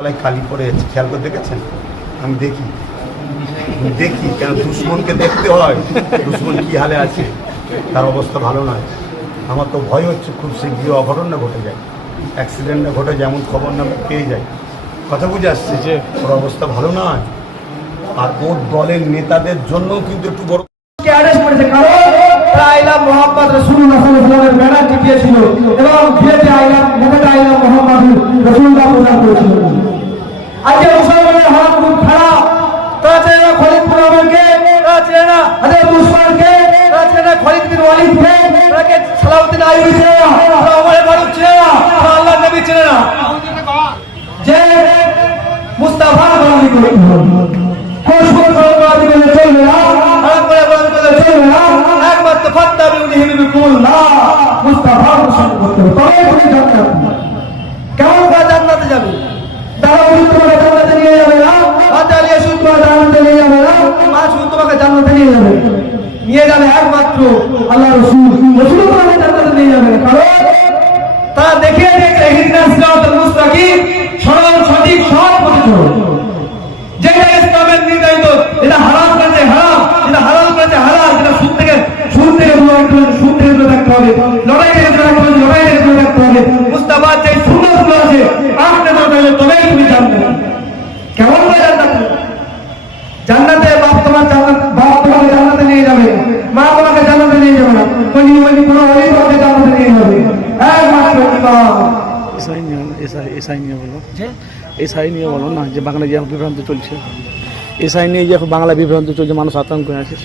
তলায় খালি পড়ে আছে, খেয়াল করে দেখেছেন? আমি দেখি কেন দুশ্মনকে দেখতে হয়, দুশ্মন কি হালে আছে, তার অবস্থা ভালো নয়। আমার তো ভয় হচ্ছে খুব শীঘ্রই অঘটন না ঘটে যায়, অ্যাক্সিডেন্ট না ঘটে, যেমন খবর না পেয়ে যায়। কথা বুঝে আসছে যে ওর অবস্থা ভালো নয়, আর ওর দলের নেতাদের জন্য কিন্তু একটু বড় অ্যারেস্ট করেছে, কারণ আইলা মোহাম্মদ রাসূলুল্লাহ সাল্লাল্লাহু আলাইহি ওয়াসাল্লামের ব্যানার টিকিয়েছিল এবং ভিড়ে আইলা মোহাম্মদ রাসূলুল্লাহ প্রচার করেছিল। আজকে মুসলমানের হাল খুব খারাপ। তারা চেনে না খলিদ বিন ওমরকে, তারা চেনে না হযরত উসমানকে, তারা চেনে না খালিদ বিন ওয়ালিদকে, তারা কে সালাউদ্দিন আইয়ুবী চেনে না, তারা ওমর ফারুক চেনে না, তারা আল্লাহর নবী চেনে না। যে মুস্তাফার বান্দি করতে হবে, খুশবুর বান্দি করলে চলবে না, হারাম করে বান্দি করলে চলবে না, একমাত্র ফাত্তাবিউনি হিবিকুল্লাহ মুস্তাফার অনুসরণ করতে হবে, তবেই তুমি জান্নাত। কেমন করে জান্নাতে যাবে? তারা তোমাকে জান্নাতে নিয়ে যাবে না, আতালিয়া শুধু তোমাকে জান্নাতে নিয়ে যাবে না, মা শুধু তোমাকে জান্নাতে নিয়ে যাবে একমাত্র আল্লাহ রাসূল তোমাকে জান্নাতে নিয়ে যাবে না। কারণ তারা দেখিয়ে দিয়েছে ইহদিনাস সিরাতাল মুস্তাকিম, সরল সঠিক সৎ পথে চলো। যেটা ইসলামের নির্ধারিত, এটা হারাম করেছে হারাম, যেটা হালাল করেছে হালাল, যেটা সুদ থেকে দূরে থাকতে হবে, লড়াই থেকে দূরে থাকতে হবে, লড়াই থেকে দূরে থাকতে হবে। মুস্তাফার যে সুন্নাতগুলো আছে আপনি ধরলে তবেই তুমি জানবে। কেমন করে জান্নাতে বাপ তোমাকে জান্নাতে নিয়ে যাবে, মা তোমাকে জান্নাতে নিয়ে যাবে না, কোনো অলি তোমাকে জান্নাতে নিয়ে যাবে একমাত্র ইমাম। এসআই নিয়ে বলো না, যে বাংলা যে বিভ্রান্ত চলছে, এসআই নিয়ে যে বাংলা বিভ্রান্ত চলছে, মানুষ আতঙ্ক আছে।